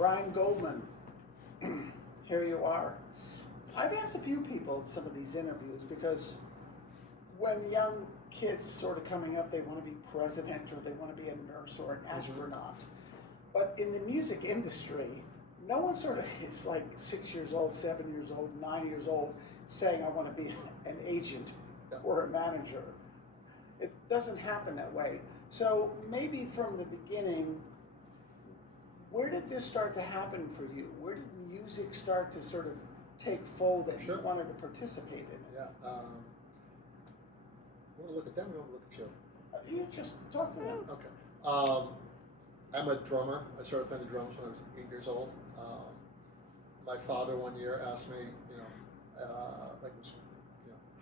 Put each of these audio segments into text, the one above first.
Brian Goldman, here you are. I've asked a few people in some of these interviews because when young kids sort of coming up, they want to be president or they want to be a nurse or an astronaut. But in the music industry, no one sort of is like 6 years old, 7 years old, 9 years old saying I want to be an agent or a manager. It doesn't happen that way. So maybe from the beginning, where did this start to happen for you? Where did music start to sort of take fold that you wanted to participate in? Yeah. You want to look at them or you want to look at you? You just talk to them. Okay. I'm a drummer. I started playing the drums when I was 8 years old. My father one year asked me, like it was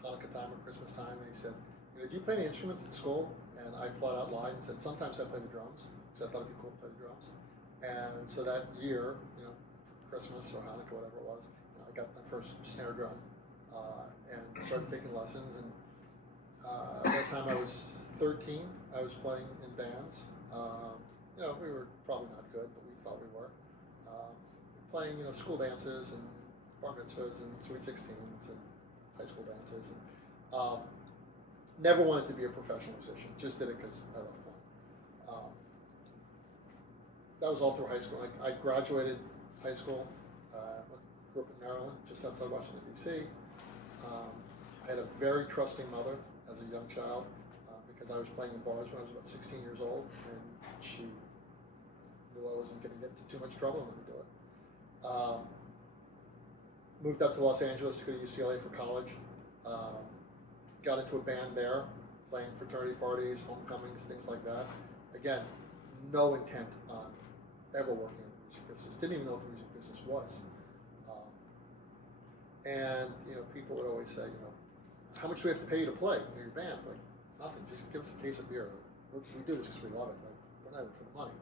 Hanukkah time or Christmas time, and he said, do you play any instruments at school? And I flat out lied and said, sometimes I play the drums, because I thought it'd be cool to play the drums. And so that year, Christmas or Hanukkah, whatever it was, I got my first snare drum and started taking lessons. And at that time I was 13. I was playing in bands. We were probably not good, but we thought we were. Playing, school dances and bar mitzvahs and sweet 16s and high school dances. And, never wanted to be a professional musician. Just did it because I loved playing. That was all through high school. I graduated high school. Grew up in Maryland, just outside Washington, D.C. I had a very trusting mother as a young child because I was playing in bars when I was about 16 years old, and she knew I wasn't going to get into too much trouble and let me do it. Moved up to Los Angeles to go to UCLA for college. Got into a band there, playing fraternity parties, homecomings, things like that. Again, no intent on ever working in the music business. Didn't even know what the music business was. And people would always say, how much do we have to pay you to play in your band? Like, nothing. Just give us a case of beer. We do this because we love it. Like, we're not in it for the money.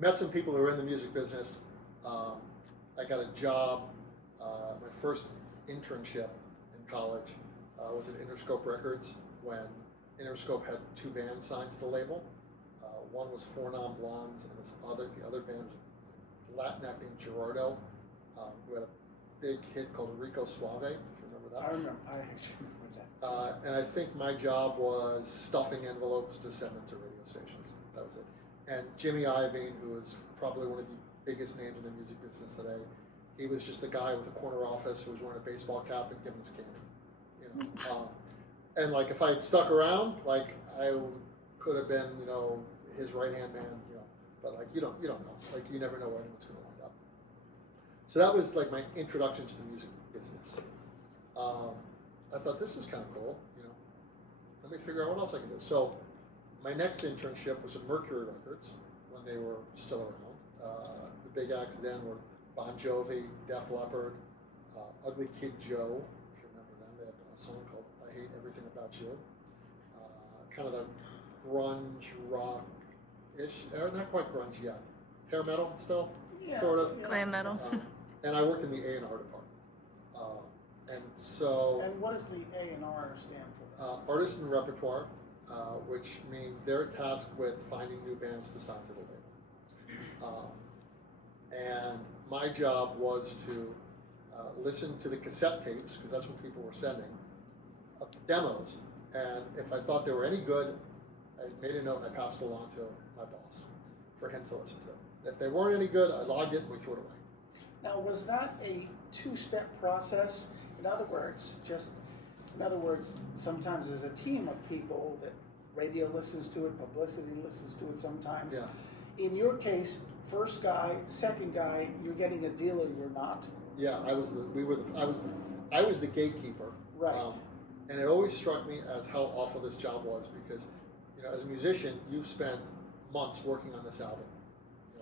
Met some people who were in the music business. I got a job. My first internship in college was at Interscope Records when Interscope had two bands signed to the label. One was Four Non Blondes, and the other band was Latin acting Gerardo, who had a big hit called Rico Suave, if you remember that. I actually remember that. And I think my job was stuffing envelopes to send them to radio stations. That was it. And Jimmy Iovine, who is probably one of the biggest names in the music business today, he was just a guy with a corner office who was wearing a baseball cap and giving us candy. And like if I had stuck around, like I could have been, his right-hand man, but like you don't know. Like you never know where anyone's going to wind up. So that was like my introduction to the music business. I thought this is kind of cool, Let me figure out what else I can do. So my next internship was at Mercury Records when they were still around. The big acts then were Bon Jovi, Def Leppard, Ugly Kid Joe, if you remember them. They had a song called I Hate Everything About You. Kind of the grunge rock-ish, or not quite grunge yet. Hair metal still, sort of. Glam metal. And I worked in the A&R department. And what does the A&R stand for? Artist and Repertoire, which means they're tasked with finding new bands to sign to the label. And my job was to listen to the cassette tapes, because that's what people were sending, of the demos. And if I thought they were any good, I made a note and I passed it along to my boss for him to listen to. If they weren't any good, I logged it and we threw it away. Now, was that a two-step process? In other words, sometimes there's a team of people that radio listens to it, publicity listens to it sometimes. Yeah. In your case, first guy, second guy, you're getting a deal or you're not. Yeah, I was the gatekeeper. Right. And it always struck me as how awful this job was because, as a musician, you've spent months working on this album,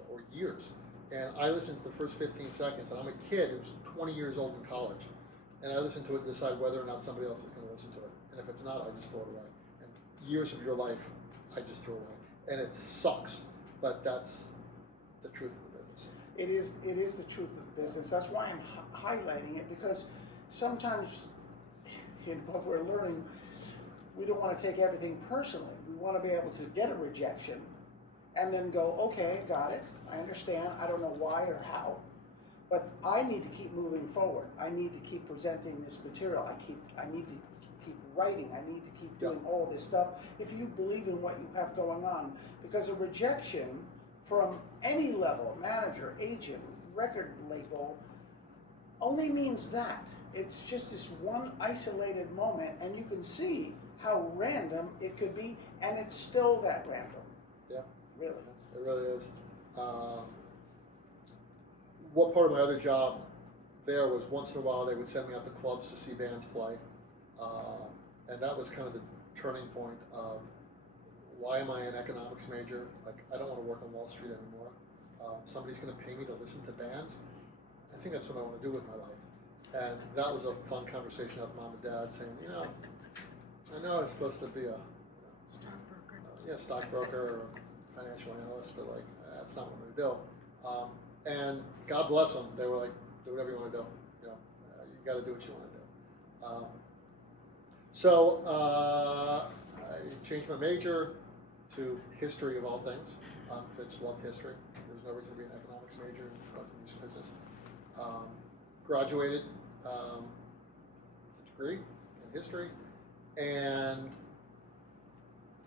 or years. And I listened to the first 15 seconds, and I'm a kid who was 20 years old in college. And I listened to it and decide whether or not somebody else is going to listen to it. And if it's not, I just throw it away. And years of your life, I just throw away. And it sucks, but that's the truth of the business. It is the truth of the business. That's why I'm highlighting it, because sometimes in what we're learning, we don't want to take everything personally. We want to be able to get a rejection and then go, okay, got it, I understand, I don't know why or how, but I need to keep moving forward. I need to keep presenting this material. I need to keep writing. I need to keep doing all this stuff if you believe in what you have going on. Because a rejection from any level, manager, agent, record label, only means that. It's just this one isolated moment, and you can see how random it could be, and it's still that random. Yeah. Really. It really is. What part of my other job there was once in a while they would send me out to clubs to see bands play. And that was kind of the turning point of why am I an economics major? Like, I don't want to work on Wall Street anymore. Somebody's going to pay me to listen to bands. I think that's what I want to do with my life. And that was a fun conversation with mom and dad saying, I know I'm supposed to be a stockbroker or financial analyst, but like, that's not what I'm going to do. And God bless them. They were like, do whatever you want to do. You got to do what you want to do. So I changed my major to history of all things, because I just loved history. There was no reason to be an economics major in the music business. Graduated with a degree in history, and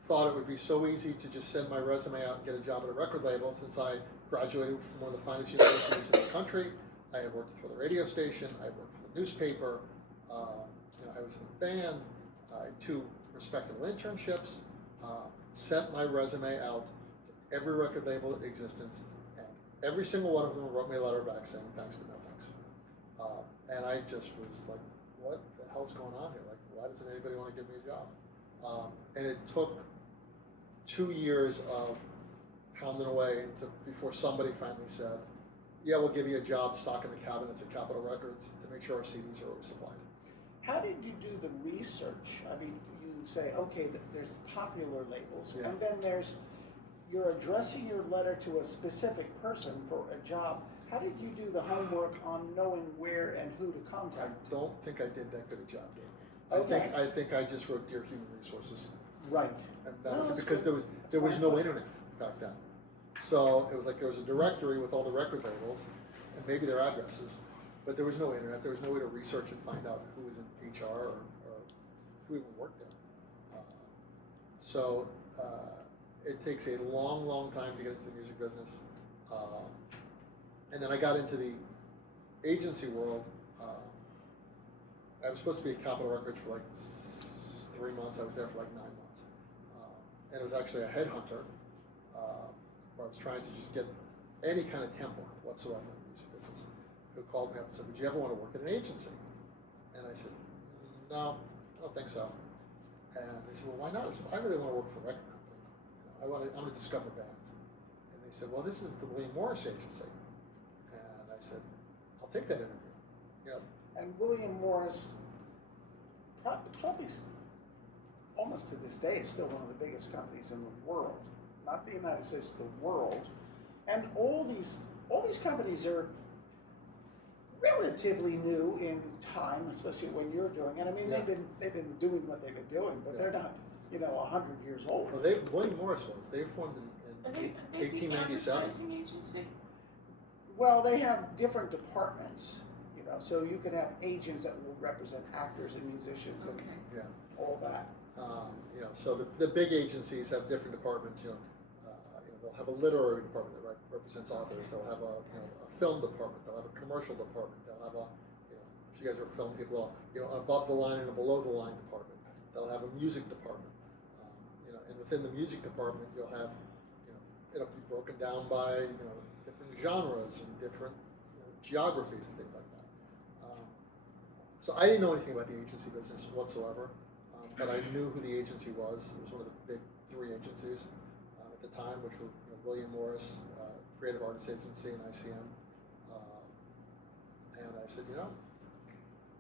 thought it would be so easy to just send my resume out and get a job at a record label, since I graduated from one of the finest universities in the country. I had worked for the radio station, I had worked for the newspaper, I was in a band, I had 2 respectable internships, sent my resume out to every record label in existence, and every single one of them wrote me a letter back saying thanks but no thanks. And I just was like, what the hell's going on here? Like, why doesn't anybody want to give me a job? And it took 2 years of pounding away before somebody finally said, yeah, we'll give you a job stocking the cabinets at Capitol Records to make sure our CDs are always supplied. How did you do the research? I mean, you say, okay, there's popular labels, and then you're addressing your letter to a specific person for a job. How did you do the homework on knowing where and who to contact? I don't think I did that good a job, Dave. Okay. I think I just wrote Dear Human Resources. Right. And that was because there was no internet back then. So it was like there was a directory with all the record labels and maybe their addresses, but there was no internet. There was no way to research and find out who was in HR or who even worked there. So it takes a long, long time to get into the music business. And then I got into the agency world. I was supposed to be at Capitol Records for like 3 months. I was there for like 9 months. And it was actually a headhunter where I was trying to just get any kind of temp work whatsoever in the music business, who called me up and said, would you ever want to work at an agency? And I said, no, I don't think so. And they said, well, why not? I said, well, I really want to work for a record company. I'm going to discover bands. And they said, well, this is the William Morris agency. And I said, I'll take that interview. And William Morris, probably almost to this day, is still one of the biggest companies in the world. Not the United States, the world. And all these companies are relatively new in time, especially when you're doing it. I mean, they've been doing what they've been doing, but they're not, 100 years old. Well, William Morris was. They formed in 1897. Advertising agency? Well, they have different departments, so you can have agents that will represent actors and musicians and all that. So the big agencies have different departments. They'll have a literary department that represents authors. They'll have a film department. They'll have a commercial department. They'll have if you guys are film people, above the line and a below the line department. They'll have a music department. And within the music department, you'll have, it'll be broken down by different genres and different geographies and things like that. So I didn't know anything about the agency business whatsoever. But I knew who the agency was. It was one of the big 3 agencies at the time, which were William Morris, Creative Artists Agency, and ICM. And I said,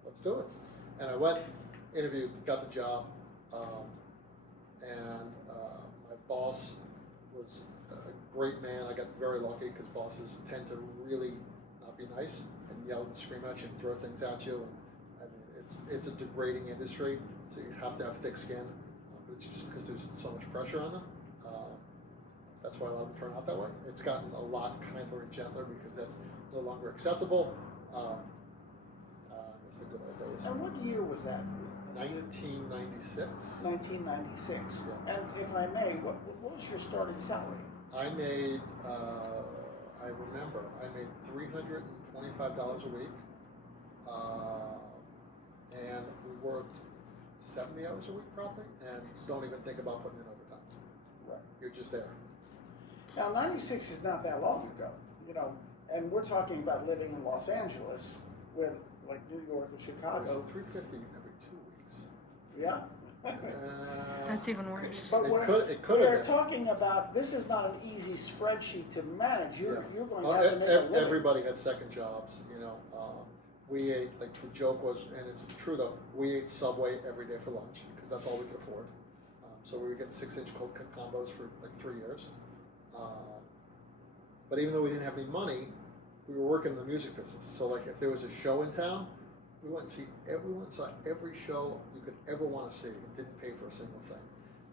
let's do it. And I went, interviewed, got the job, and my boss was a great man. I got very lucky because bosses tend to really not be nice and yell and scream at you and throw things at you. And I mean, it's a degrading industry. So you have to have thick skin, but it's just because there's so much pressure on them. That's why a lot of them turn out that way. It's gotten a lot kinder and gentler because that's no longer acceptable. It's the good old days. And what year was that? 1996. 1996. Yeah. And if I may, what was your starting salary? I made, I remember, I made $325 a week, and we worked 70 hours a week probably, and don't even think about putting in overtime. Right. You're just there. Now, 96 is not that long ago, you know, and we're talking about living in Los Angeles, with like New York or Chicago. So $350 every 2 weeks. Yeah. That's even worse. But It could we're have been. talking about, this is not an easy spreadsheet to manage. You're going to Well, have to make a living. everybody had second jobs, you know. We ate, like the joke was, and it's true though, we ate Subway every day for lunch because that's all we could afford. So we were getting 6-inch cold cut combos for like 3 years. But even though we didn't have any money, we were working in the music business. So like if there was a show in town, we went and saw every show you could ever want to see and didn't pay for a single thing.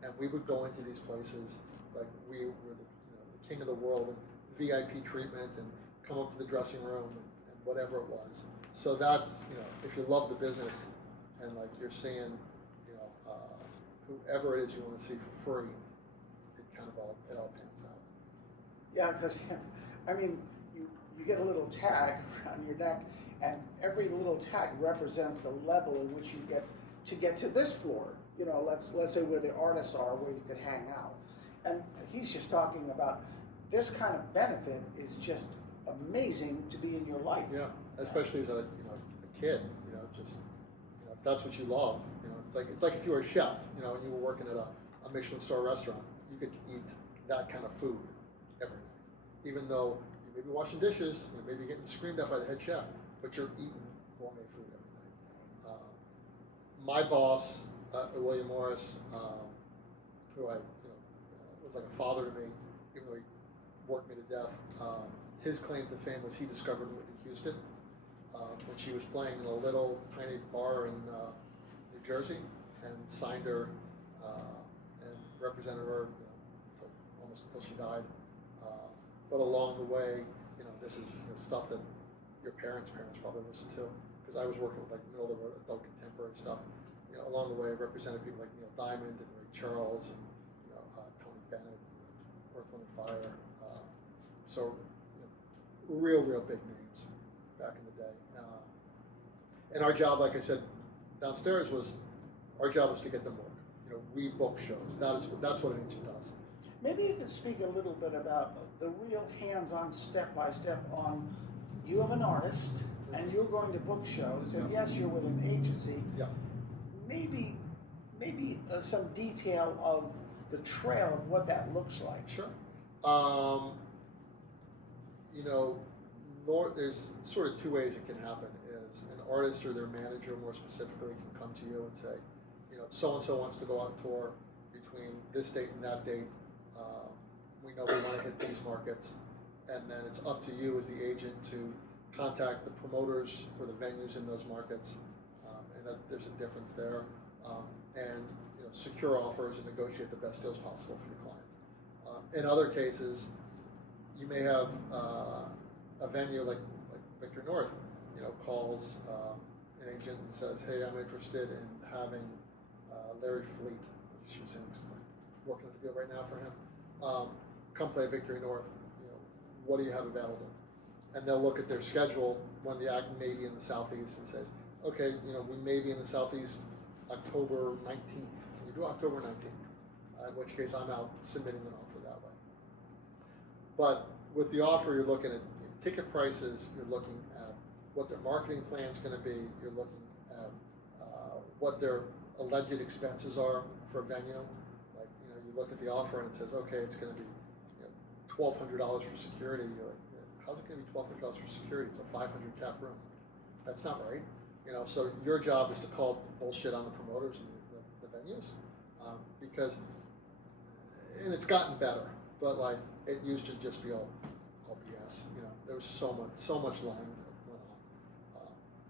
And we would go into these places like we were the king of the world and VIP treatment and come up to the dressing room and whatever it was. So that's, if you love the business and like you're seeing, whoever it is you want to see for free, it all pans out. Yeah, because, I mean, you get a little tag around your neck, and every little tag represents the level in which you get to this floor. You know, let's say where the artists are, where you could hang out. And he's just talking about this kind of benefit is just amazing to be in your life. Yeah, especially as a kid. If that's what you love. It's like if you were a chef, and you were working at a Michelin star restaurant, you get to eat that kind of food every night. Even though you may be washing dishes, maybe getting screamed at by the head chef, but you're eating gourmet food every night. My boss, William Morris, who was like a father to me, even though he worked me to death. His claim to fame was he discovered Whitney Houston when she was playing in a little tiny bar in New Jersey, and signed her and represented her almost until she died. But along the way, this is stuff that your parents probably listened to, because I was working with like middle of the road adult contemporary stuff. Along the way, I represented people like Neil Diamond and Ray Charles and Tony Bennett, Earth, Wind and Fire. So real big names back in the day. And our job, like I said downstairs, our job was to get them work. We book shows. That's what an agent does. Maybe you could speak a little bit about the real hands-on, step-by-step on, you have an artist, and you're going to book shows, and yes, you're with an agency. Yeah. Maybe some detail of the trail of what that looks like. Sure. There's sort of two ways it can happen. Is an artist or their manager, more specifically, can come to you and say, so-and-so wants to go on tour between this date and that date. We know we want to hit these markets. And then it's up to you as the agent to contact the promoters or the venues in those markets. And that there's a difference there. And secure offers and negotiate the best deals possible for your client. In other cases, you may have a venue like Victory North, calls an agent and says, "Hey, I'm interested in having Larry Fleet, which is him, working at the deal right now for him, come play Victory North. What do you have available?" And they'll look at their schedule when the act may be in the Southeast and says, "Okay, we may be in the Southeast October 19th. Can you do October 19th?" In which case I'm out submitting an offer that way. But with the offer, you're looking at ticket prices, you're looking at what their marketing plan is going to be, you're looking at what their alleged expenses are for a venue. Like, you look at the offer and it says, okay, it's going to be $1,200 for security. You're like, how's it going to be $1,200 for security? It's a 500 cap room. That's not right. So your job is to call bullshit on the promoters and the venues, because, and it's gotten better, but like it used to just be all BS. There was so much lying that went on.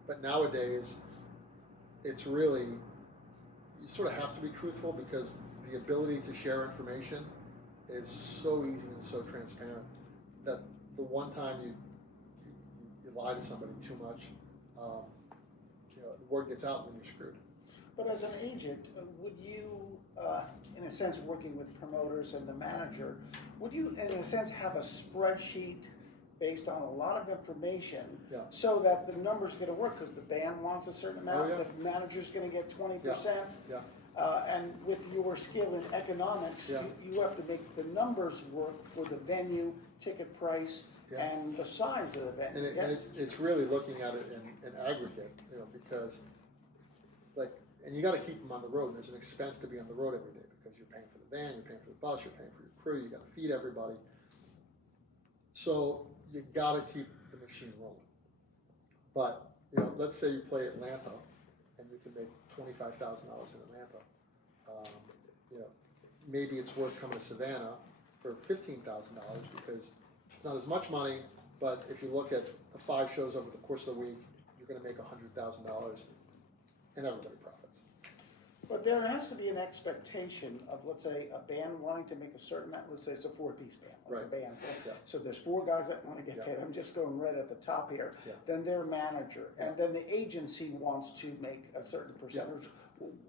But nowadays, it's really, you sort of have to be truthful, because the ability to share information is so easy and so transparent that the one time you lie to somebody too much, the word gets out and then you're screwed. But as an agent, would you, in a sense, working with promoters and the manager, would you, in a sense, have a spreadsheet based on a lot of information so that the numbers get to work? Because the band wants a certain amount, the manager's going to get 20%. And with your skill in economics, you have to make the numbers work for the venue, ticket price, and the size of the venue. And it's really looking at it in aggregate, because and you got to keep them on the road. And there's an expense to be on the road every day because you're paying for the van, you're paying for the bus, you're paying for your crew, you got to feed everybody. So you got to keep the machine rolling. But let's say you play Atlanta and you can make $25,000 in Atlanta. Maybe it's worth coming to Savannah for $15,000 because it's not as much money. But if you look at the 5 shows over the course of the week, you're going to make $100,000, and everybody profits. But there has to be an expectation of, let's say, a band wanting to make a certain amount. Let's say it's a 4-piece band. It's a band. So there's 4 guys that want to get paid. I'm just going right at the top here. Then their manager, and then the agency wants to make a certain percentage.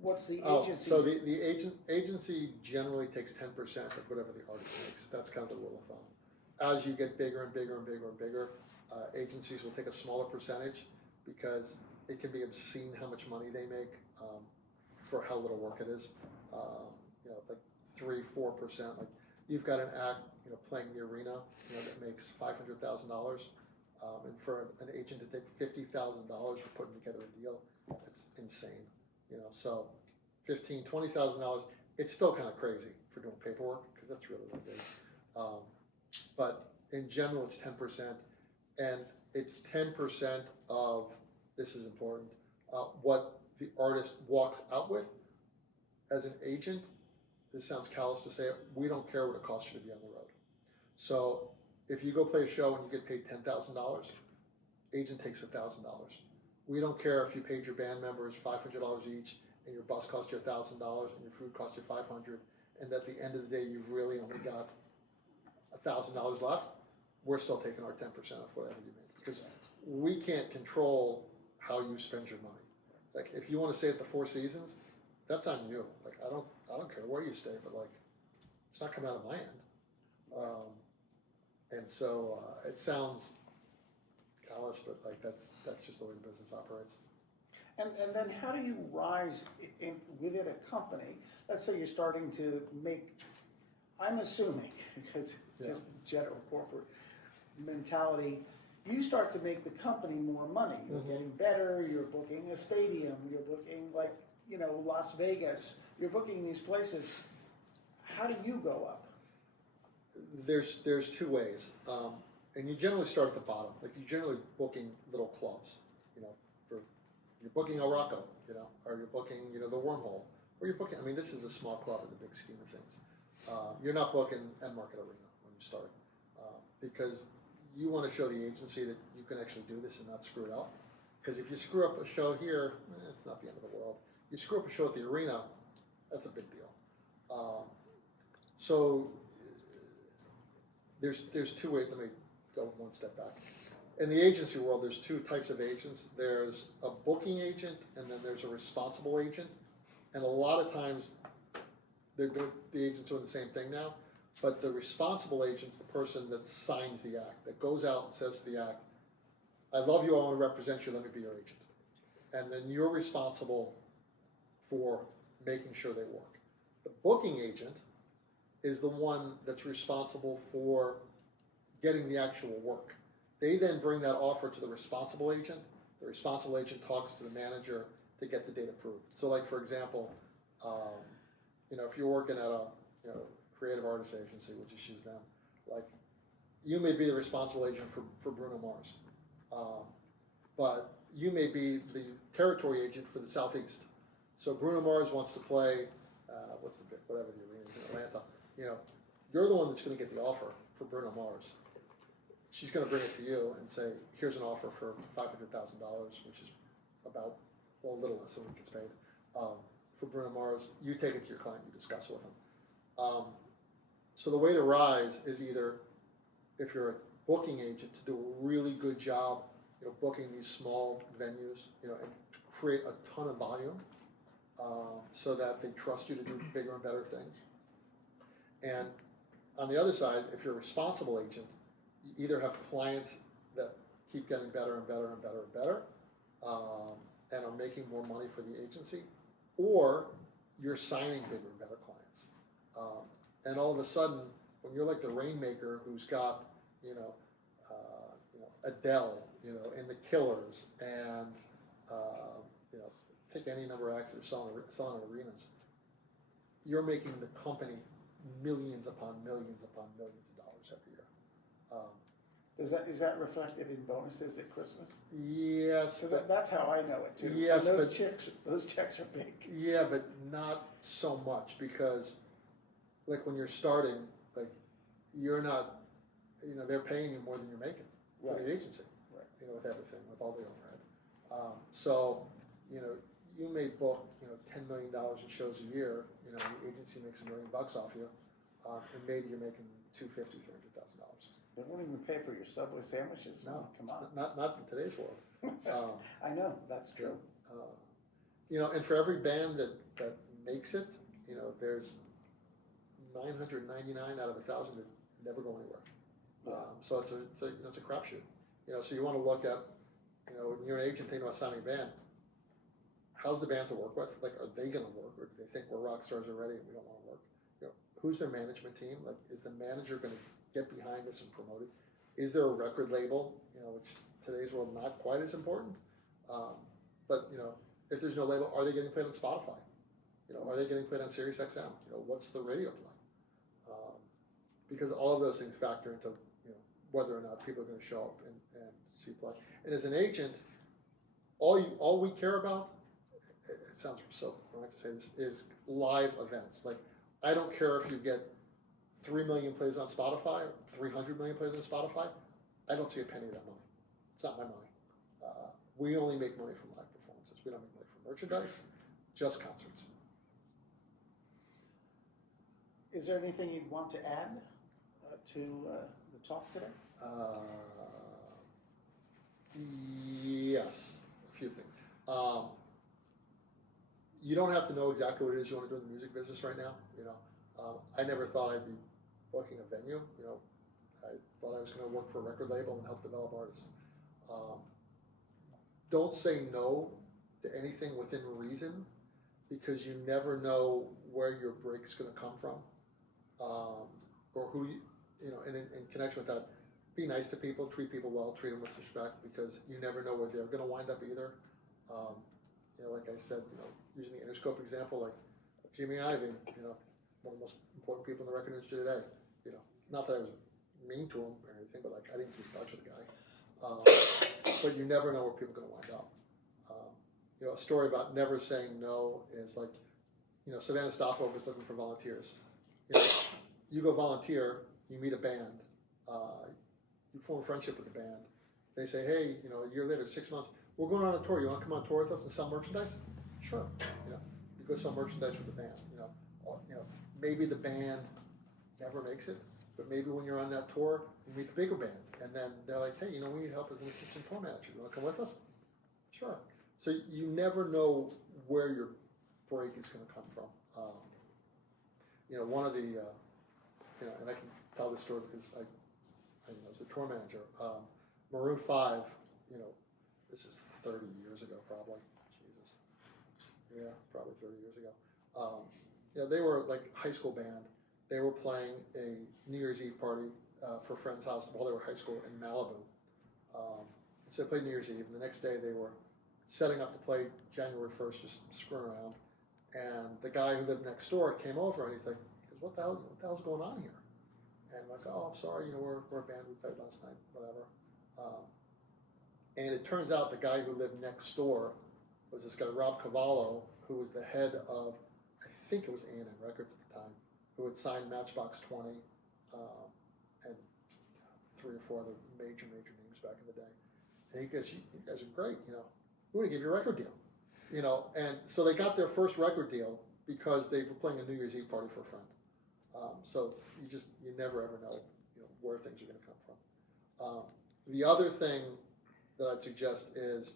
What's the agency? So the agency generally takes 10% of whatever the artist makes. That's kind of the rule of thumb. As you get bigger and bigger and bigger and bigger, agencies will take a smaller percentage because it can be obscene how much money they make for how little work it is. Like 3-4%. Like you've got an act, playing the arena, that makes $500,000, and for an agent to take $50,000 for putting together a deal, it's insane. So $15,000, $20,000, it's still kind of crazy for doing paperwork because that's really what it is. But in general, it's 10%, and it's 10% of, this is important, what the artist walks out with. As an agent, this sounds callous to say it, we don't care what it costs you to be on the road. So if you go play a show and you get paid $10,000, agent takes $1,000. We don't care if you paid your band members $500 each and your bus cost you $1,000 and your food cost you $500, and at the end of the day you've really only got $1,000 left. We're still taking our 10% off whatever you make because we can't control how you spend your money. Like if you want to stay at the Four Seasons, that's on you. Like I don't care where you stay, but like it's not coming out of my end. And so it sounds callous, but like that's just the way the business operates. And then how do you rise within a company? Let's say you're starting to make, I'm assuming, because just the general corporate mentality, you start to make the company more money. You're getting better, you're booking a stadium, you're booking Las Vegas, you're booking these places. How do you go up? There's 2 ways. And you generally start at the bottom. Like you're generally booking little clubs, you're booking El Rocco, or you're booking, the Wormhole, or you're booking, this is a small club in the big scheme of things. You're not booking End Market Arena when you start, because you want to show the agency that you can actually do this and not screw it up. Because if you screw up a show here, it's not the end of the world. You screw up a show at the arena, that's a big deal. So there's 2 ways. Let me go one step back. In the agency world, there's 2 types of agents. There's a booking agent, and then there's a responsible agent. And a lot of times, the agents doing the same thing now. But the responsible agent's the person that signs the act, that goes out and says to the act, I love you, I want to represent you, let me be your agent. And then you're responsible for making sure they work. The booking agent is the one that's responsible for getting the actual work. They then bring that offer to the responsible agent. The responsible agent talks to the manager to get the date approved. So like, for example, if you're working at a creative artist agency, we'll just use them, like you may be the responsible agent for Bruno Mars, but you may be the territory agent for the Southeast. So Bruno Mars wants to play, whatever the arena is in Atlanta, you're the one that's going to get the offer for Bruno Mars. She's going to bring it to you and say, here's an offer for $500,000, which is about, a little less than what gets paid, for Bruno Mars. You take it to your client, you discuss with him. So the way to rise is either, if you're a booking agent, to do a really good job, booking these small venues, and create a ton of volume, so that they trust you to do bigger and better things. And on the other side, if you're a responsible agent, you either have clients that keep getting better and better and better and better, and are making more money for the agency, or you're signing bigger and better clients. And all of a sudden, when you're like the rainmaker who's got, Adele, and the Killers, and pick any number of actors selling arenas, you're making the company millions upon millions upon millions of dollars every year. Is that reflected in bonuses at Christmas? Yes, Because that's how I know it too. Yes, and but those checks are big. Yeah, but not so much, because like when you're starting, like you're not, they're paying you more than you're making for the agency, right? With everything, with all the overhead. So, you may book, $10 million in shows a year. The agency makes $1 million off you, and maybe you're making $250,000, $300,000. They won't even pay for your Subway sandwiches. No, come on. Not in today's world. I know, that's true. And for every band that makes it, there's 999 out of 1,000 that never go anywhere. So it's a crapshoot. So you want to look at, when you're an agent thinking about signing a band, how's the band to work with? Like, are they going to work, or do they think we're rock stars already and we don't want to work? Who's their management team? Like, is the manager going to get behind this and promote it? Is there a record label? Which today's world not quite as important. But if there's no label, are they getting played on Spotify? Are they getting played on Sirius XM? What's the radio play? Because all of those things factor into whether or not people are going to show up and see play. And as an agent, all we care about, it sounds so wrong to say this, is live events. Like, I don't care if you get 3 million plays on Spotify, 300 million plays on Spotify. I don't see a penny of that money. It's not my money. We only make money from live performances. We don't make money from merchandise, just concerts. Is there anything you'd want to add to the talk today? Yes, a few things. You don't have to know exactly what it is you want to do in the music business right now. I never thought I'd be booking a venue. I thought I was going to work for a record label and help develop artists. Don't say no to anything within reason, because you never know where your break's going to come from, or who and in connection with that, be nice to people, treat people well, treat them with respect, because you never know where they're going to wind up either. Like I said, using the Interscope example, like Jimmy Iovine, one of the most important people in the record industry today. Not that I was mean to him or anything, but like I didn't keep touch with the guy. But you never know where people are going to wind up. A story about never saying no is like, Savannah Stopover is looking for volunteers. You go volunteer, you meet a band, you form a friendship with the band. They say, hey, a year later, 6 months, we're going on a tour. You want to come on tour with us and sell merchandise? Sure. You go sell merchandise with the band. Maybe the band never makes it, but maybe when you're on that tour, you meet the bigger band, and then they're like, hey, we need help as an assistant tour manager. You want to come with us? Sure. So you never know where your break is going to come from. One of the, and I can tell this story because I was the tour manager. Maroon 5, this is 30 years ago, probably. Jesus. Yeah, probably 30 years ago. They were like a high school band. They were playing a New Year's Eve party for a friend's house while they were high school in Malibu. So they played New Year's Eve, and the next day they were setting up to play January 1st, just screwing around. And the guy who lived next door came over, and he goes, what the hell's going on here? And I'm like, oh, I'm sorry, we're a band, we played last night, whatever. And it turns out the guy who lived next door was this guy, Rob Cavallo, who was the head of, I think it was A&M Records at the time, who had signed Matchbox 20 and 3 or 4 other major names back in the day. And he goes, you guys are great, we're going to give you a record deal. And so they got their first record deal because they were playing a New Year's Eve party for a friend. So you never ever know, where things are going to come from. The other thing that I'd suggest is,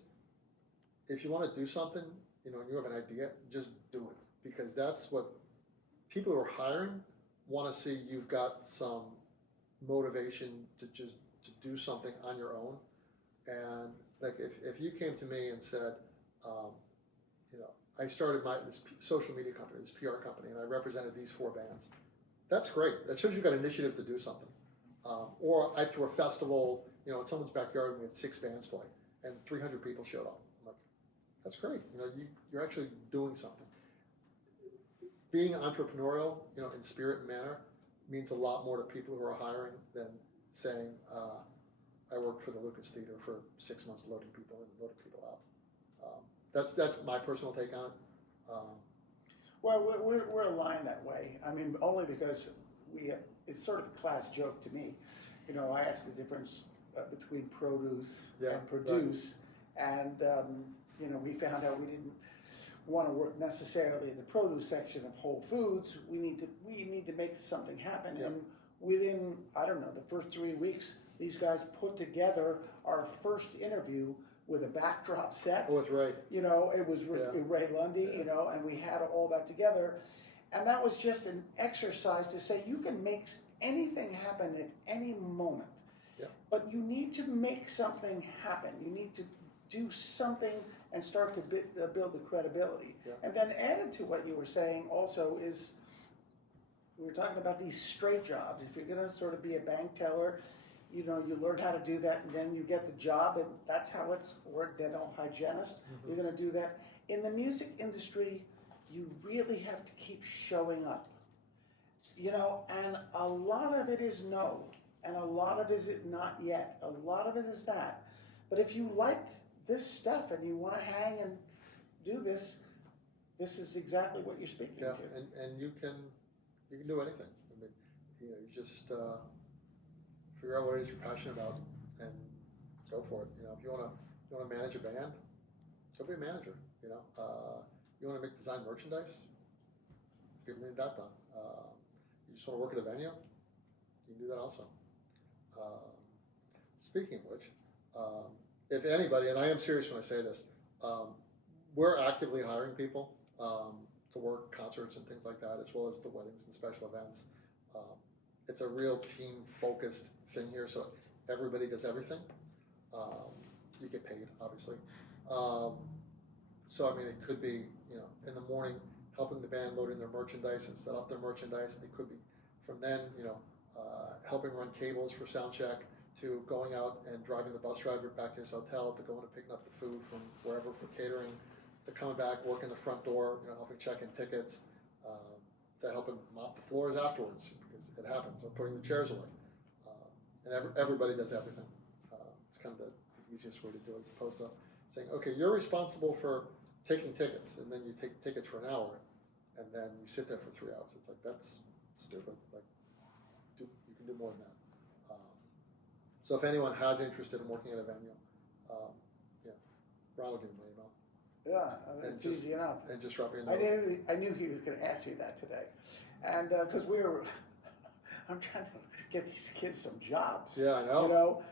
if you want to do something, and you have an idea, just do it, because that's what people who are hiring want to see. You've got some motivation to do something on your own. And like if you came to me and said, I started this social media company, this PR company, and I represented these 4 bands. That's great. That shows you've got initiative to do something. Or I threw a festival, in someone's backyard, and we had 6 bands play, and 300 people showed up. I'm like, that's great. You're actually doing something. Being entrepreneurial, in spirit and manner, means a lot more to people who are hiring than saying, I worked for the Lucas Theater for 6 months loading people in and loading people out. That's my personal take on it. Well, we're aligned that way. I mean, only because it's sort of a class joke to me. I asked the difference between produce and produce, right. And we found out we didn't want to work necessarily in the produce section of Whole Foods. We need to make something happen. Yep. And within, I don't know, the first 3 weeks, these guys put together our first interview with a backdrop set. Oh, with Ray. It was Ray Lundy, and we had all that together. And that was just an exercise to say you can make anything happen at any moment. Yeah. But you need to make something happen. You need to do something and start to build the credibility. Yeah. And then added to what you were saying also is, we were talking about these straight jobs. If you're going to sort of be a bank teller, you learn how to do that, and then you get the job, and that's how it's worked. Dental hygienist, you're going to do that. In the music industry, you really have to keep showing up. And a lot of it is no, and a lot of it is not yet. A lot of it is that. But if you like this stuff and you want to hang and do this is exactly what you're speaking to. And you can do anything. I mean, you just figure out what it is you're passionate about and go for it. If you want to manage a band, go be a manager. You want to make design merchandise, people need that done. You just want to work at a venue, you can do that also. Speaking of which, if anybody, and I am serious when I say this, we're actively hiring people to work concerts and things like that, as well as the weddings and special events. It's a real team-focused thing here, so everybody does everything. You get paid, obviously. So, I mean, it could be, in the morning, helping the band loading their merchandise and set up their merchandise. It could be from then, helping run cables for sound check, to going out and driving the bus driver back to his hotel, to going and picking up the food from wherever for catering, to coming back, working the front door, helping check in tickets, to helping mop the floors afterwards, because it happens, or putting the chairs away. And everybody does everything. It's kind of the easiest way to do it, as opposed to saying, okay, you're responsible for taking tickets, and then you take tickets for an hour, and then you sit there for 3 hours. It's like, that's stupid. Like, you can do more than that. So if anyone has interested in working at a venue, Ron will give me my email. Yeah, it's easy enough. And just drop me a note. I knew he was going to ask you that today, and because I'm trying to get these kids some jobs. Yeah, I know.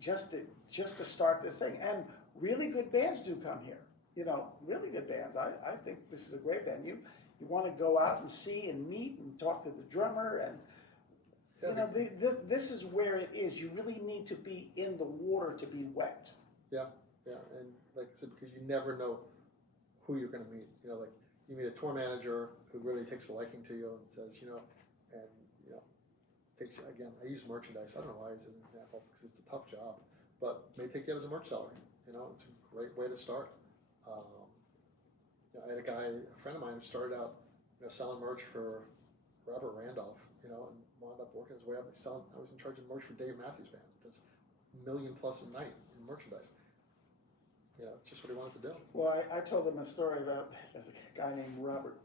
Just to start this thing, and really good bands do come here. Really good bands. I think this is a great venue. You want to go out and see and meet and talk to the drummer, and this is where it is. You really need to be in the water to be wet. Yeah, and like I said, because you never know who you're going to meet. Like you meet a tour manager who really takes a liking to you and says, takes, again, I use merchandise. I don't know why I use it as an example, because it's a tough job, but may take you as a merch seller. It's a great way to start. I had a friend of mine who started out, selling merch for Robert Randolph, and wound up working his way up and selling. I was in charge of merch for Dave Matthews Band. That's $1 million plus a night in merchandise. It's just what he wanted to do. Well, I told them a story about there's a guy named Robert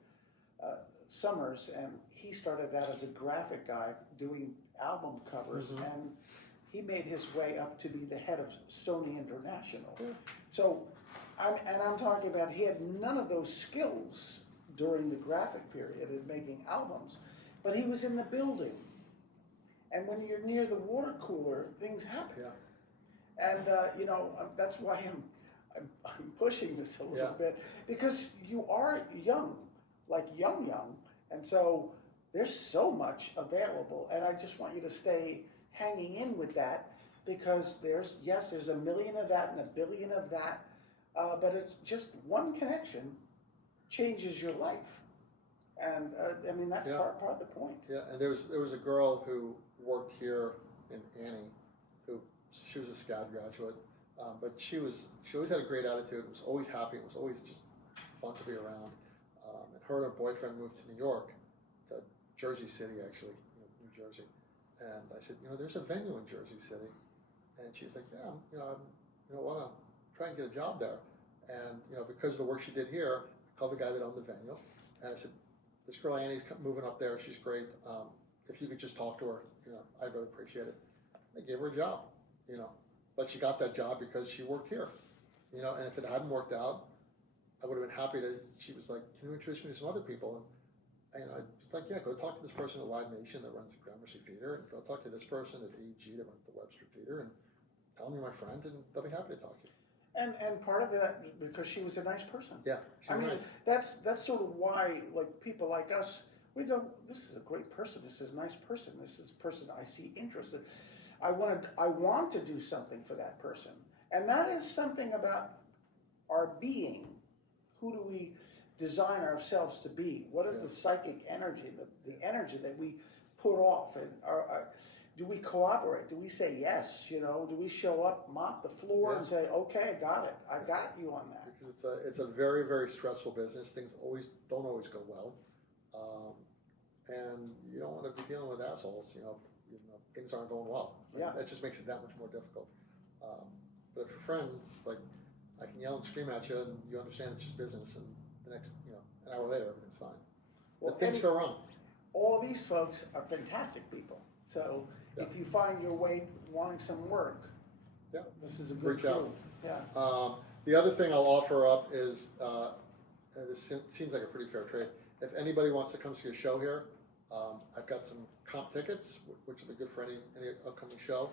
Summers, and he started out as a graphic guy doing album covers, and he made his way up to be the head of Sony International. Yeah. So, I'm talking about, he had none of those skills during the graphic period in making albums, but he was in the building. And when you're near the water cooler, things happen. Yeah. And that's why I'm pushing this a little bit, because you are young, like young, and so there's so much available, and I just want you to stay hanging in with that, because there's a million of that and a billion of that, but it's just one connection changes your life, and that's part of the point. Yeah, and there was a girl who worked here in Annie, she was a SCAD graduate, but she always had a great attitude, was always happy, it was always just fun to be around. And her and her boyfriend moved to New York, to Jersey City actually, New Jersey. And I said, there's a venue in Jersey City. And she's like, yeah, I want to try and get a job there. And, because of the work she did here, I called the guy that owned the venue. And I said, this girl Annie's moving up there, she's great. If you could just talk to her, I'd really appreciate it. I gave her a job, but she got that job because she worked here, and if it hadn't worked out, I would have been happy to. She was like, can you introduce me to some other people? And I was like, yeah, go talk to this person at Live Nation that runs the Gramercy Theater, and go talk to this person at AEG that runs the Webster Theater, and tell them you're my friend, and they'll be happy to talk to you. And part of that, because she was a nice person. Yeah, she was nice. That's sort of why, like, people like us, we go, this is a great person, this is a nice person, this is a person I see interested. I want to do something for that person. And that is something about our being. Who do we design ourselves to be? What is the psychic energy, the energy that we put off? And do we cooperate? Do we say yes? Do we show up, mop the floor, and say, okay, I got it. I got you on that. Because it's a very, very stressful business. Things don't always go well. And you don't want to be dealing with assholes, things aren't going well. That just makes it that much more difficult. But if you're friends, it's like, I can yell and scream at you, and you understand it's just business, and the next, an hour later, everything's fine. But things go wrong. All these folks are fantastic people. So if you find your way wanting some work, this is a good reach out. Yeah. The other thing I'll offer up is, this seems like a pretty fair trade. If anybody wants to come see a show here, I've got some comp tickets, which will be good for any upcoming show.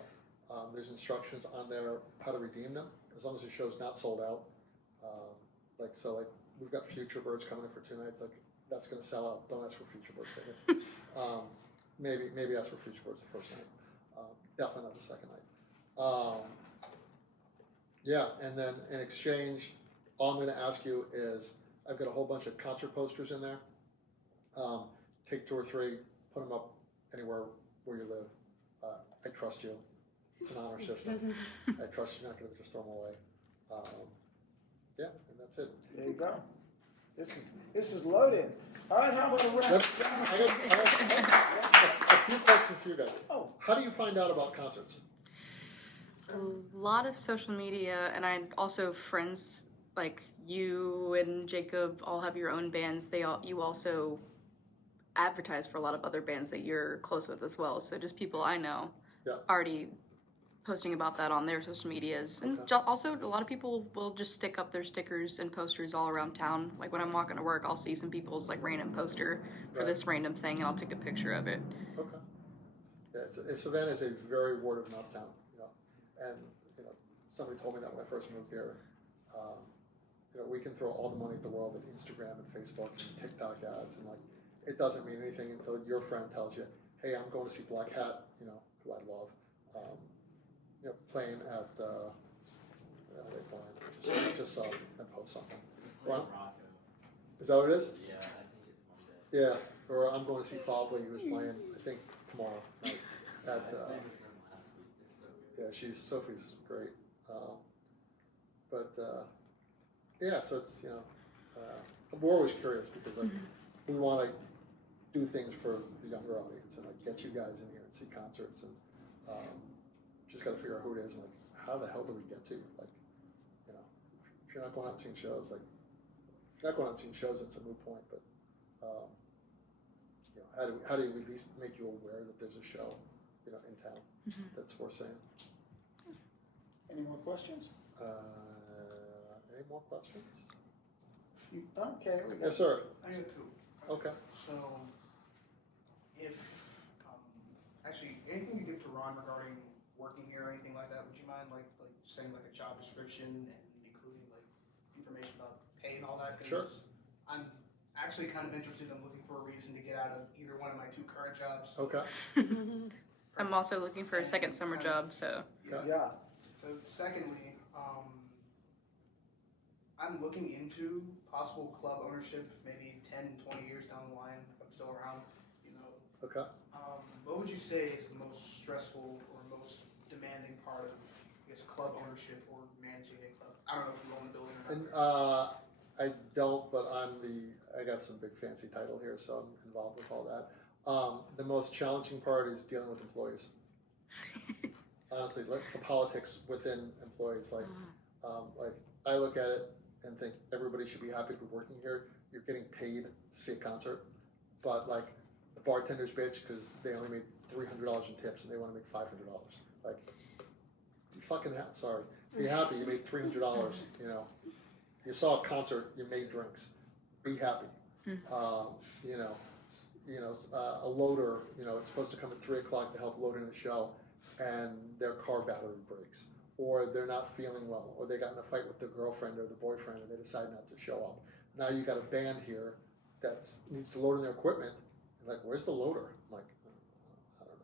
There's instructions on there how to redeem them, as long as the show's not sold out. We've got Future Birds coming in for 2 nights. That's going to sell out. Don't ask for Future Birds tickets. Maybe ask for Future Birds the first night. Definitely not the second night. And then in exchange, all I'm going to ask you is, I've got a whole bunch of concert posters in there. Take 2 or 3, put them up anywhere where you live. I trust you. It's an honor system. I trust you're not going to just throw them away. And that's it. There you go. This is loaded. All right, how about a wrap? I got a few questions for you guys. Oh. How do you find out about concerts? A lot of social media, and I also friends like you and Jacob all have your own bands. You also advertise for a lot of other bands that you're close with as well. So just people I know already posting about that on their social medias. And also a lot of people will just stick up their stickers and posters all around town. Like when I'm walking to work, I'll see some people's like random poster for this random thing, and I'll take a picture of it. Okay. Yeah, Savannah is a very word of mouth town, and somebody told me that when I first moved here. We can throw all the money in the world at Instagram and Facebook and TikTok ads, and it doesn't mean anything until your friend tells you, hey, I'm going to see Black Hat, who I love, playing at, just saw them post something. Well, is that what it is? Yeah, I think it's Monday. Yeah, or I'm going to see Favli, who's playing, I think, tomorrow night at, Sophie's great. So it's, we're always curious because we want to do things for the younger audience and get you guys in here and see concerts, and just got to figure out who it is and how the hell do we get to you? If you're not going out and seeing shows, if you're not going out and seeing shows, it's a moot point. But how do we at least make you aware that there's a show, in town that's worth seeing? Any more questions? Any more questions? Okay. Yes, sir. I had 2. Okay. So, if, actually, anything you give to Ron regarding working here or anything like that, would you mind like sending like a job description and including like information about pay and all that? 'Cause Sure. I'm actually kind of interested in looking for a reason to get out of either one of my 2 current jobs. Okay. I'm also looking for a second summer job, so. Okay. Yeah. So secondly, I'm looking into possible club ownership, maybe 10, 20 years down the line, if I'm still around, you know. Okay. What would you say is the most stressful or most demanding part of, I guess, club ownership or managing a club? I don't know if you own a building or And not. I don't, but I got some big fancy title here, so I'm involved with all that. The most challenging part is dealing with employees. Honestly, like the politics within employees, like I look at it and think everybody should be happy to be working here. You're getting paid to see a concert, but like the bartenders bitch because they only made $300 in tips and they want to make $500. Like, you fucking sorry, be happy you made $300. You know, you saw a concert, you made drinks. Be happy. A loader, it's supposed to come at 3 o'clock to help load in a show, and their car battery breaks, or they're not feeling well, or they got in a fight with their girlfriend or the boyfriend, and they decide not to show up. Now you got a band here that needs to load in their equipment, and like, where's the loader? I'm like, I don't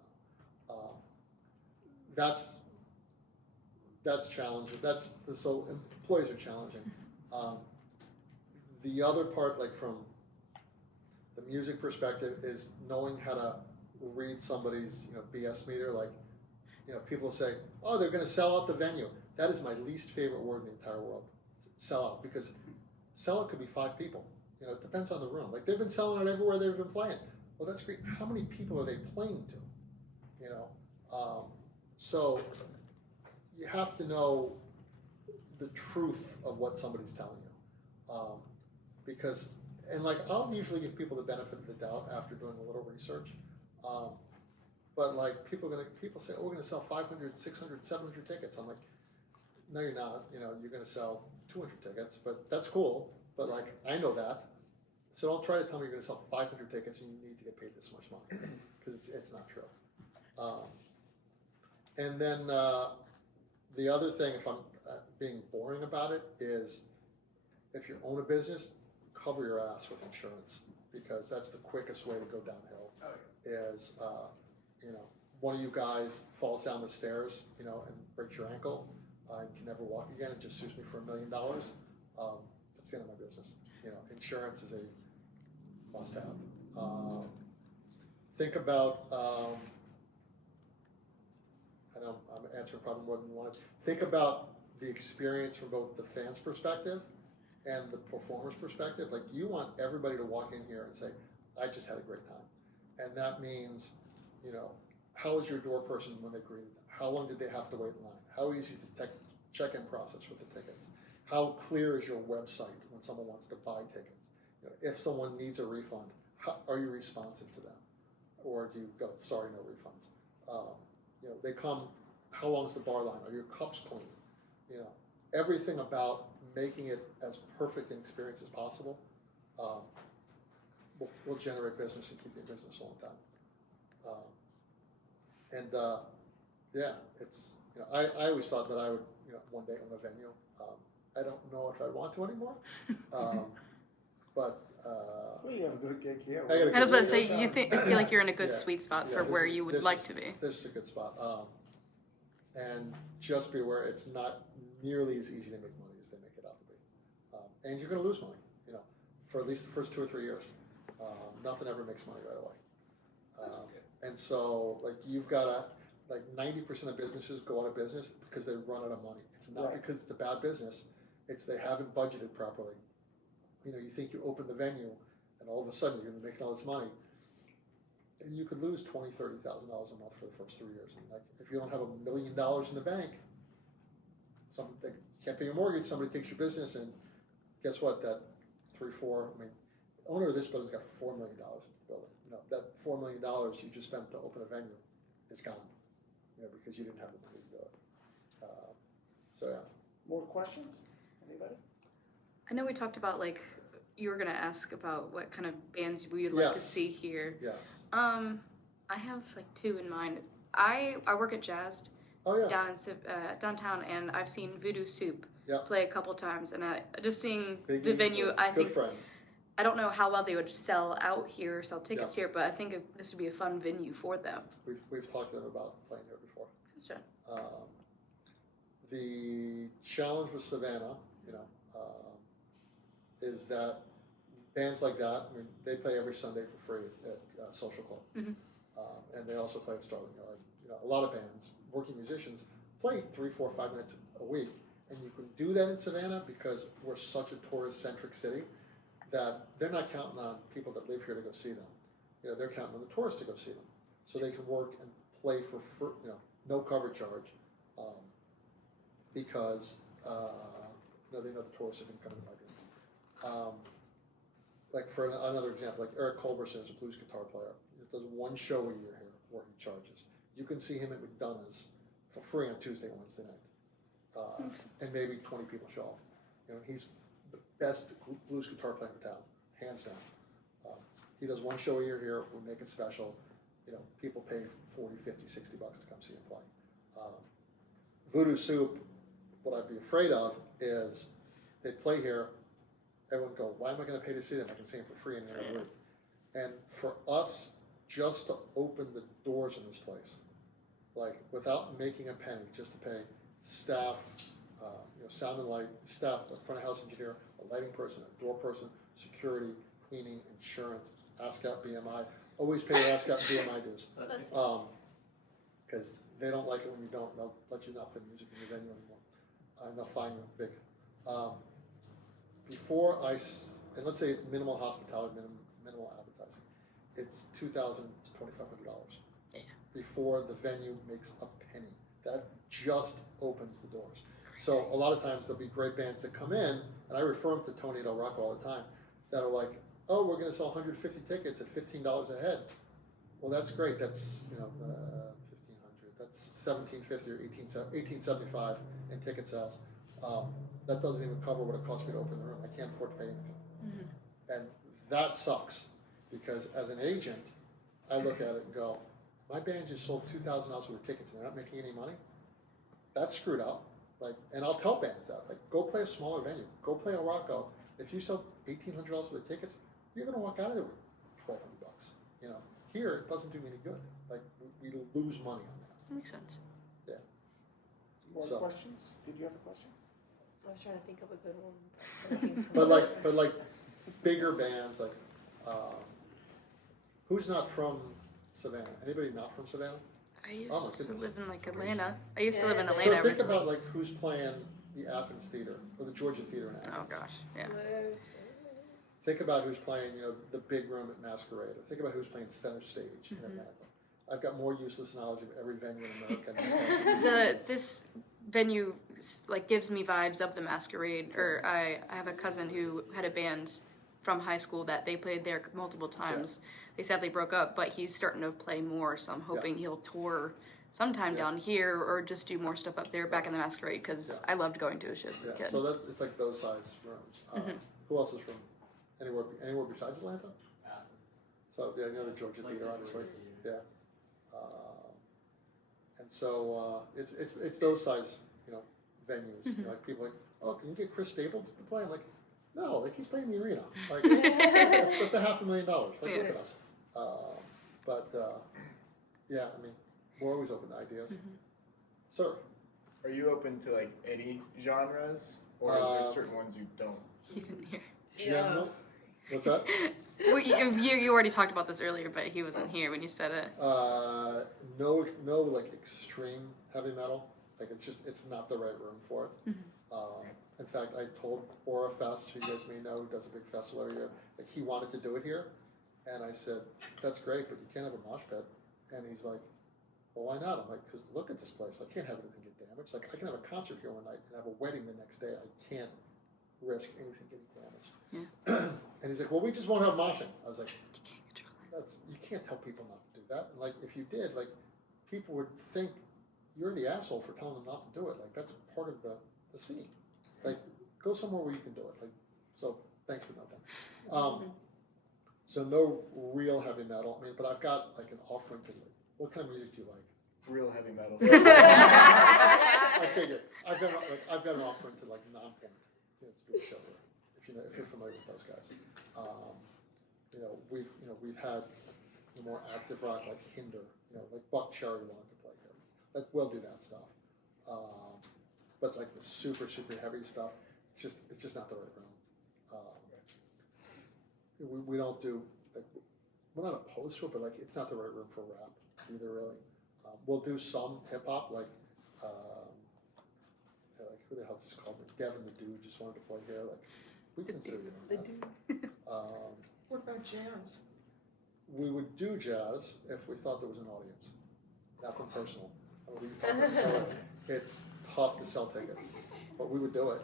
know. That's challenging. So employees are challenging. The other part, like from the music perspective, is knowing how to read somebody's BS meter. Like, people say, oh, they're going to sell out the venue. That is my least favorite word in the entire world. Sell out, because sell out could be 5 people. It depends on the room. Like, they've been selling out everywhere they've been playing. Well, that's great. How many people are they playing to? So you have to know the truth of what somebody's telling you. Because, and like, I'll usually give people the benefit of the doubt after doing a little research. But like, people say, oh, we're going to sell 500, 600, 700 tickets. I'm like, no, you're not. You're going to sell 200 tickets, but that's cool. But like, I know that. So don't try to tell me you're going to sell 500 tickets and you need to get paid this much money, because it's not true. And then the other thing, if I'm being boring about it, is if you own a business, cover your ass with insurance, because that's the quickest way to go downhill. Is one of you guys falls down the stairs, and breaks your ankle, and can never walk again, and just sues me for $1 million. That's the end of my business. Insurance is a must-have. Think about. I know I'm answering probably more than you wanted. Think about the experience from both the fans' perspective and the performer's perspective. Like, you want everybody to walk in here and say, I just had a great time. And that means, how was your door person when they greeted them? How long did they have to wait in line? How easy is the check-in process with the tickets? How clear is your website when someone wants to buy tickets? If someone needs a refund, are you responsive to them? Or do you go, sorry, no refunds? They come, how long is the bar line? Are your cups clean? Everything about making it as perfect an experience as possible will generate business and keep your business a long time. It's, I always thought that I would, one day own a venue. I don't know if I want to anymore, but. Well, you have a good gig here. I was about to say, I feel like you're in a good sweet spot for where you would like to be. This is a good spot. And just be aware, it's not nearly as easy to make money as they make it out to be. And you're going to lose money, for at least the first 2 or 3 years. Nothing ever makes money right away. And so, like, you've got to, like, 90% of businesses go out of business because they run out of money. It's not because it's a bad business. It's they haven't budgeted properly. You think you open the venue, and all of a sudden you're going to be making all this money, and you could lose $20,000, $30,000 a month for the first 3 years. And like, if you don't have $1 million in the bank, they can't pay your mortgage. Somebody takes your business, and guess what? That the owner of this building's got $4 million in the building. That $4 million you just spent to open a venue is gone, because you didn't have the money to do it. More questions? Anybody? I know we talked about like you were gonna ask about what kind of bands we would like to Yes. see here. Yes. I have like two in mind. I work at Jazzed Oh yeah. down in downtown, and I've seen Voodoo Soup Yep. play a couple times, and just seeing Big the E's venue, a I good think friend. I don't know how well they would sell out here, sell tickets here, but I think this would be a fun venue for them. We've talked to them about playing there before. Gotcha. The challenge with Savannah, is that bands like that, I mean, they play every Sunday for free at Social Club. Mhm. And they also play at Starling Yard. A lot of bands, working musicians, play 3, 4, 5 nights a week. And you can do that in Savannah because we're such a tourist-centric city that they're not counting on people that live here to go see them. They're counting on the tourists to go see them. So they can work and play for no cover charge because they know the tourists are going to come to the migrants. Like for another example, like Eric Culberson is a blues guitar player. He does one show a year here where he charges. You can see him at McDonough's for free on Tuesday and Wednesday night. And maybe 20 people show up. He's the best blues guitar player in town, hands down. He does one show a year here. We make it special. People pay 40, 50, 60 bucks to come see him play. Voodoo Soup, what I'd be afraid of is they play here. Everyone go, why am I going to pay to see them? I can see them for free in the other week. And for us, just to open the doors in this place, like without making a penny, just to pay staff, sound and light, staff, a front of house engineer, a lighting person, a door person, security, cleaning, insurance, ASCAP, BMI. Always pay your ASCAP and BMI dues. Because they don't like it when you don't. They'll let you not play music in the venue anymore. And they'll fine you big. Before and let's say it's minimal hospitality, minimal advertising, it's $2,000 to $2,500. Yeah. Before the venue makes a penny. That just opens the doors. So a lot of times there'll be great bands that come in, and I refer them to Tony Del Rocco all the time, that are like, oh, we're going to sell 150 tickets at $15 a head. Well, that's great. That's 1,500. That's $1,750 or $1,875 in ticket sales. That doesn't even cover what it costs me to open the room. I can't afford to pay anything. Mm-hmm. And that sucks because as an agent, I look at it and go, my band just sold $2,000 worth of tickets and they're not making any money. That's screwed up. And I'll tell bands that, go play a smaller venue. Go play a Rocco. If you sell $1,800 worth of tickets, you're going to walk out of there with $1,200. Here it doesn't do me any good. We lose money on that. That makes sense. Yeah. More questions? Did you have a question? I was trying to think of a good one. But bigger bands who's not from Savannah? Anybody not from Savannah? I used my to goodness. live in Atlanta. I used to live in So Atlanta think originally. about who's playing the Athens Theater or the Georgia Theater in Athens. Oh gosh, yeah. Think about who's playing, the big room at Masquerade. Or think about who's playing center stage in Atlanta. I've got more useless knowledge of every venue in America. This venue gives me vibes of the Masquerade. Or I have a cousin who had a band from high school that they played there multiple times. Yeah. They sadly broke up, but he's starting to play more. So I'm hoping he'll tour sometime down here or just do more stuff up there back in the Masquerade because I loved going to his shows as a kid. So it's like those size rooms. Who else is from anywhere besides Atlanta? Athens. So I know the Georgia It's like Theater, the obviously. Georgia Yeah. And so it's those size venues. People are like, oh, can you get Chris Staples to play? I'm like, no, he's playing the arena. That's $500,000. Look at us. Yeah, I mean, we're always open to ideas. Sir. Are you open to any genres, or are there certain ones you don't? He's in here. General. What's that? Well, you already talked about this earlier, but he wasn't here when you said it. No, extreme heavy metal. It's not the right room for it. In fact, I told Aura Fest, who you guys may know, who does a big festival every year, he wanted to do it here, and I said, that's great, but you can't have a mosh pit. And he's like, well, why not? I'm like, because look at this place. I can't have anything get damaged. I can have a concert here one night and have a wedding the next day. I can't risk anything getting damaged. Yeah. And he's like, well, we just won't have moshing. I was like, You can't control it. you can't tell people not to do that. And if you did, people would think you're the asshole for telling them not to do it. That's part of the scene. Go somewhere where you can do it. So Thanks, but no thanks. So no real heavy metal. I mean, but I've got like an offering to like, what kind of music do you like? Real heavy metal. I figured I've got an offering to like non-point, to do a show there. If you're familiar with those guys, we've had more active rock like Hinder, like Buck Cherry wanted to play here. Like we'll do that stuff, but like the super heavy stuff, it's just not the right room. We don't do like, we're not opposed to it, but like it's not the right room for rap either really. We'll do some hip hop like who the hell just called me? Gavin the Dude just wanted to play here. Like we consider doing that. What about jazz? We would do jazz if we thought there was an audience. Nothing personal. It's tough to sell tickets, but we would do it.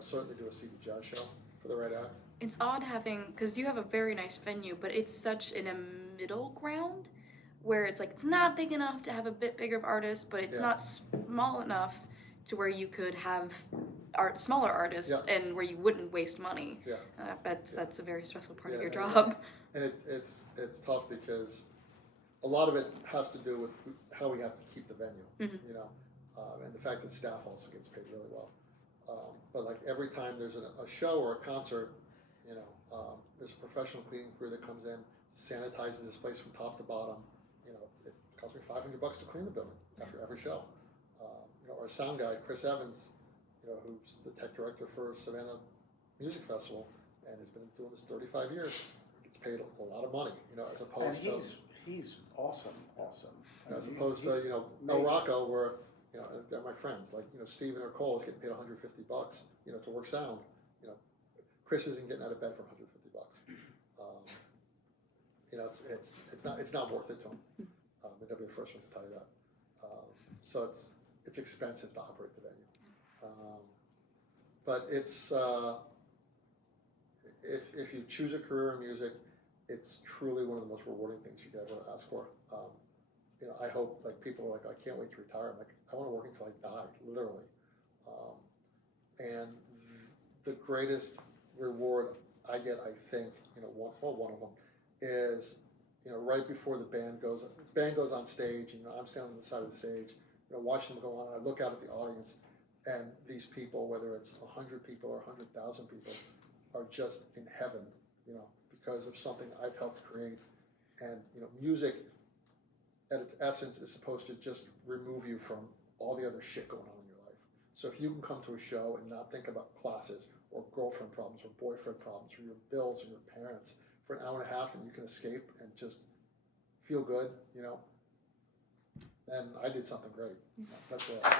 Certainly do a seated jazz show for the right act. It's odd having, because you have a very nice venue, but it's such in a middle ground where it's like, it's not big enough to have a bit bigger of artists, but it's not small enough to where you could have smaller artists and where you wouldn't waste money. Yeah. I bet that's a very stressful part of your job. And it's tough because a lot of it has to do with how we have to keep the venue, and the fact that staff also gets paid really well. But like every time there's a show or a concert, there's a professional cleaning crew that comes in, sanitizes this place from top to bottom. It costs me $500 to clean the building after every show. Our sound guy, Chris Evans, who's the tech director for Savannah Music Festival and has been doing this 35 years, gets paid a lot of money, as opposed to... he's awesome. As opposed to, El Rocco, where, they're my friends, like, Steve and Cole is getting paid $150, to work sound. Chris isn't getting out of bed for $150. It's not worth it to him. And they'll be the first one to tell you that. So it's expensive to operate the venue. But it's if you choose a career in music, it's truly one of the most rewarding things you could ever ask for. I hope like people are like, I can't wait to retire. I'm like, I want to work until I die, literally. And the greatest reward I get, I think, one of them is, right before the band goes on stage, I'm standing on the side of the stage, watching them go on, and I look out at the audience, and these people, whether it's 100 people or 100,000 people, are just in heaven, because of something I've helped create. And, music, at its essence, is supposed to just remove you from all the other shit going on in your life. So if you can come to a show and not think about classes or girlfriend problems or boyfriend problems or your bills or your parents for an hour and a half, and you can escape and just feel good, then I did something great. That's what I